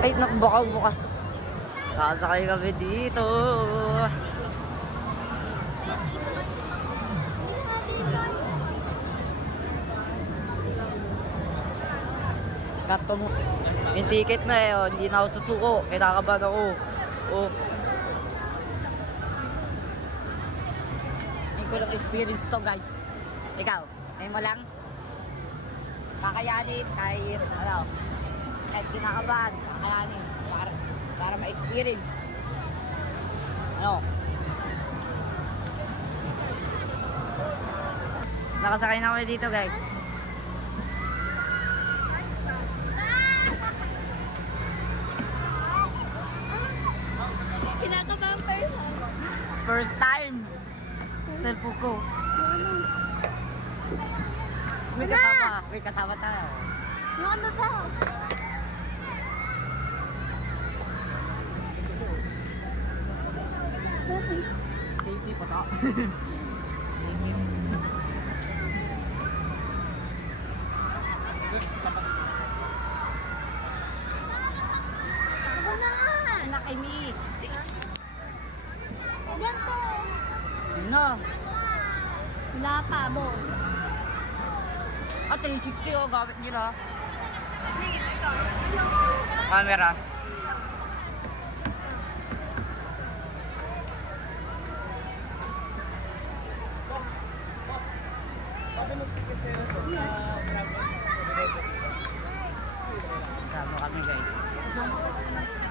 Ay, naku, baka bukas. Sasakay kami dito. Kato mo. Yung ticket na eh, oh. Hindi na ako susuko. Kinakabahan ako. Oh. Hindi ko lang experience to, guys. Ikaw, ngayon mo lang? Kakayanin kahit, ano, kahit kinakabahan, kakayanin. Para ma-experience. Ano? Nakasakay na kami dito, guys. Kinakabahan pa yun. First time. Cellphone ko. May kasama tayo. Yung ano daw? Safety po to. Ako na nga. Anak kay Mi. Yan to. Ano? Wala pa, boy. 360 oh, gamit nila. Camera. Sama kami, guys.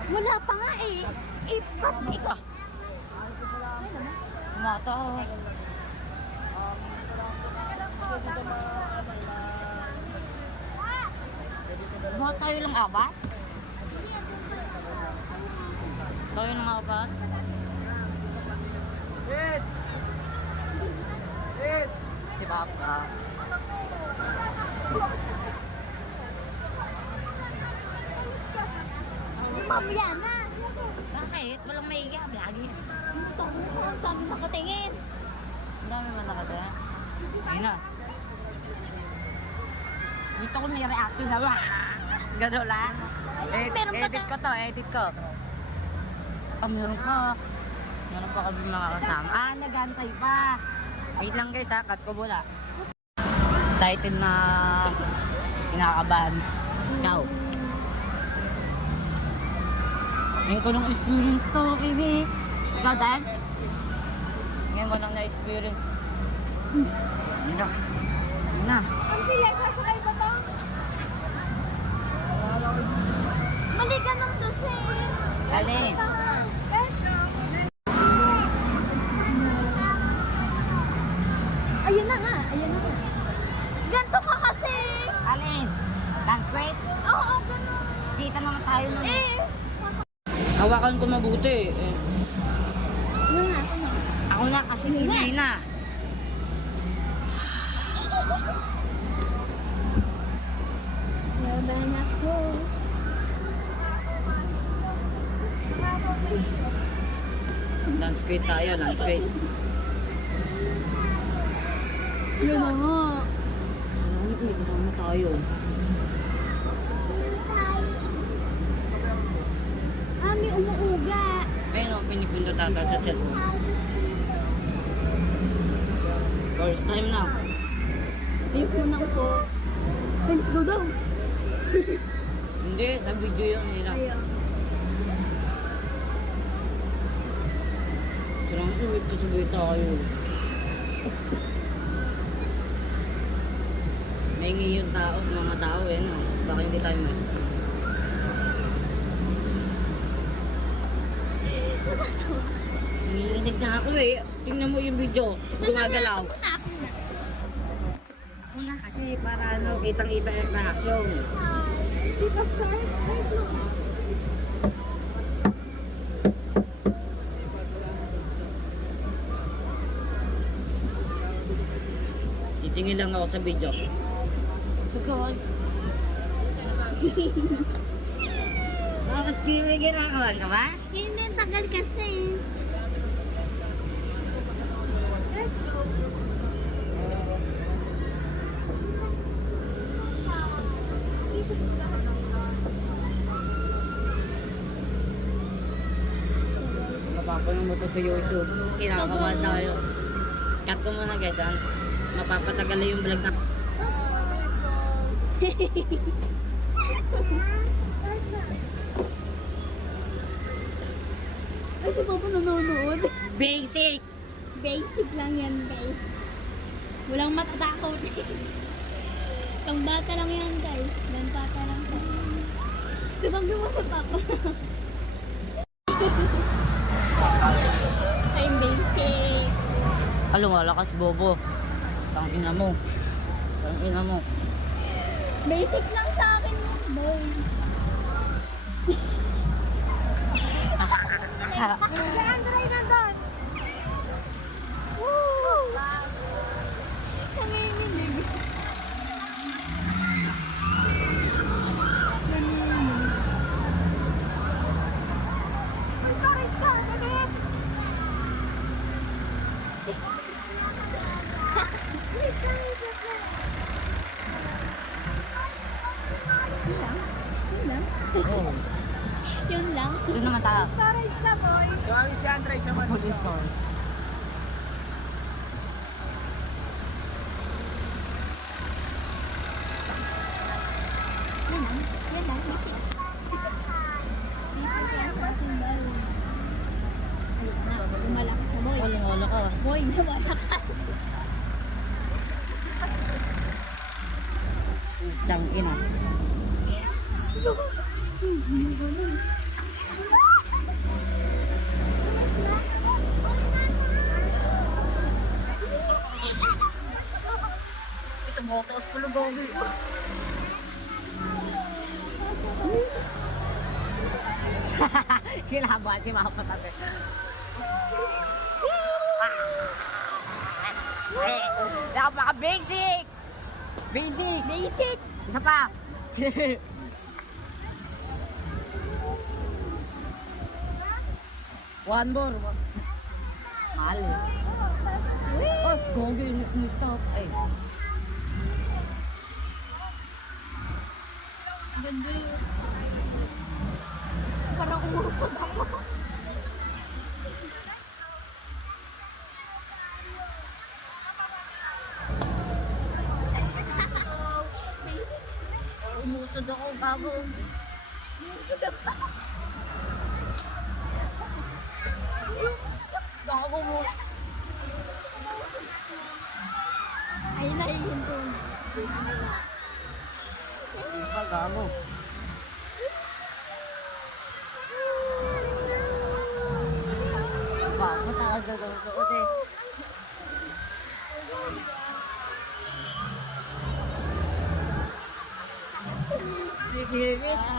Wala pa nga eh. Ipat ikaw. Tumatas. Buhat tayo lang abat? Tayo lang abat? Si Papa. Mamaya na. Bakit? Walang maiga. Lagi. Ang dami nakatingin. Ang dami man nakata. Ayun na. Dito ko may reaction na ba? Gano'n lang. Edit ko to, edit ko. Meron pa. Meron pa kami mga kasama. Nagantay pa. Wait lang guys ha, cut ko muna. Excited na kinakabahan. Ikaw. Ngayon ko nung experience to, baby. Ikaw, Dan? Ngayon mo nang na-experience. Yun na. Yun na. Ang bilis, sasakay ba to? Mali ka nang to, sir. Alin? Ayun na nga, ayun na nga. Ganto ka kasi. Alin? Dance break? Oo, ganun. Kita naman tayo nun. Hawakan ko mabuti. Ano na, ako na. Ako na kasi hinay na. Laban ako. Dance break tayo, dance break. Yun na nga. May kasama tayo. May umuuga. Ayun o, pinipindot ata sa cellphone. First time na. Ayun po na po. Let's go daw. Hindi, sa video yun nila. Ayun. Sarang ulit ko sabay tayo. May ngayon tao, mga tao eh, no? Baka hindi tayo may. Nanginginig na ako eh. Tingnan mo yung video. Gumagalaw. Una kasi para ano, kitang-kita yung reaction. Di ba, sir? Titingin lang ako sa video. Tugon. Bakit kibigin ako ka ba? Hindi, tagal kasi. Mapapanood mo to sa YouTube. Kinakabahan na kayo. Cut ko muna guys, mapapatagal na yung vlog na. Ay, si Papa nanonood. Basic! Basic lang yan, guys. Walang matatakot. Pang bata lang yan, guys. Pang bata lang to. Diba mo sa Papa? Ay, basic. Alo nga, lakas bobo. Tangina mo. Tangina mo. Basic lang sa akin yun, boy. Si Andre nandun. Woo! Nanginginig. Nanginginig. May storage ka, sakit. May storage ka. Yun lang? Oh. Yun lang? Doon naman tayo. Storage na, boy. Tawagin si Andre sa mga Police store. Yan lang. Yan lang. Dito yan sa ating baro. Ayun na. Lumalakas na, boy. Walang lakas. Boy, lumalakas. Tangina. Ito mo ako sa lugawi. Kinabahan si Mama Patabi. Napaka-basic! Basic! Basic. Isa pa! One more. Mahal eh. Oh, gogi, ni-stop. Ay. Ganda yun. Parang umurupag ako. Basic. Umusod ako, bago. Basic ako. Gago mo. Ayun na, ihinto. Pa, gago. Bago, nakagagawin eh.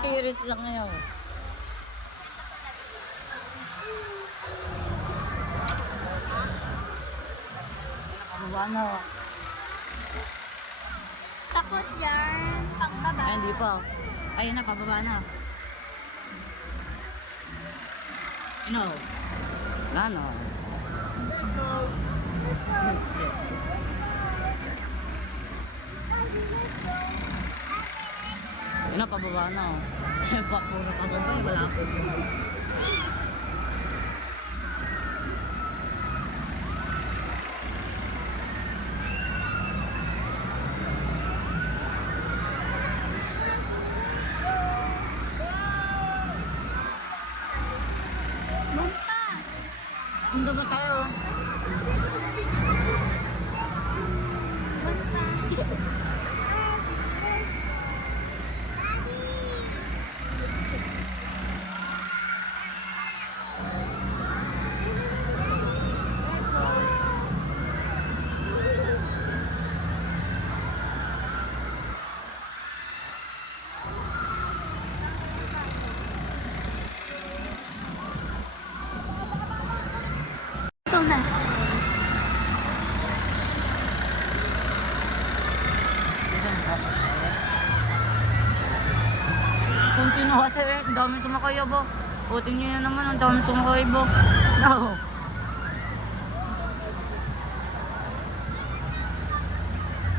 Spirits lang ngayon. Nakababa na. Takot yan. Pangbaba. Ay, hindi pa. Ayun na, pababa na. Ano? Wala na. Ayun na, pababa na. Puro pababa, wala po. Basta. Punta ba tayo? Basta. Ito na. Kung pinuhati eh, ang dami sumakay ba? Puting nyo na naman, ang dami sumakay ba? No.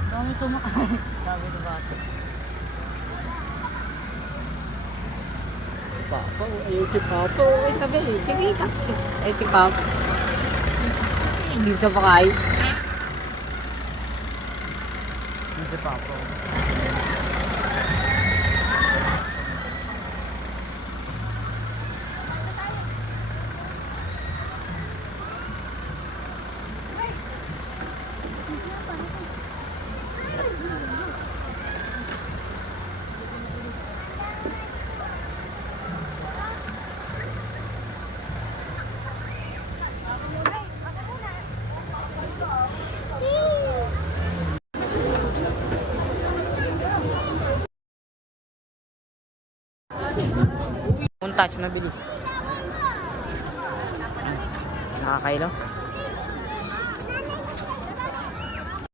Dami sumakay. Dami na bata. Papa. Ayun si Papa. Ay, tabi. Kikita. Ay, si Papa. Hindi sa pakay. Ayun si Papa. Touch, mabilis. Nakakailo.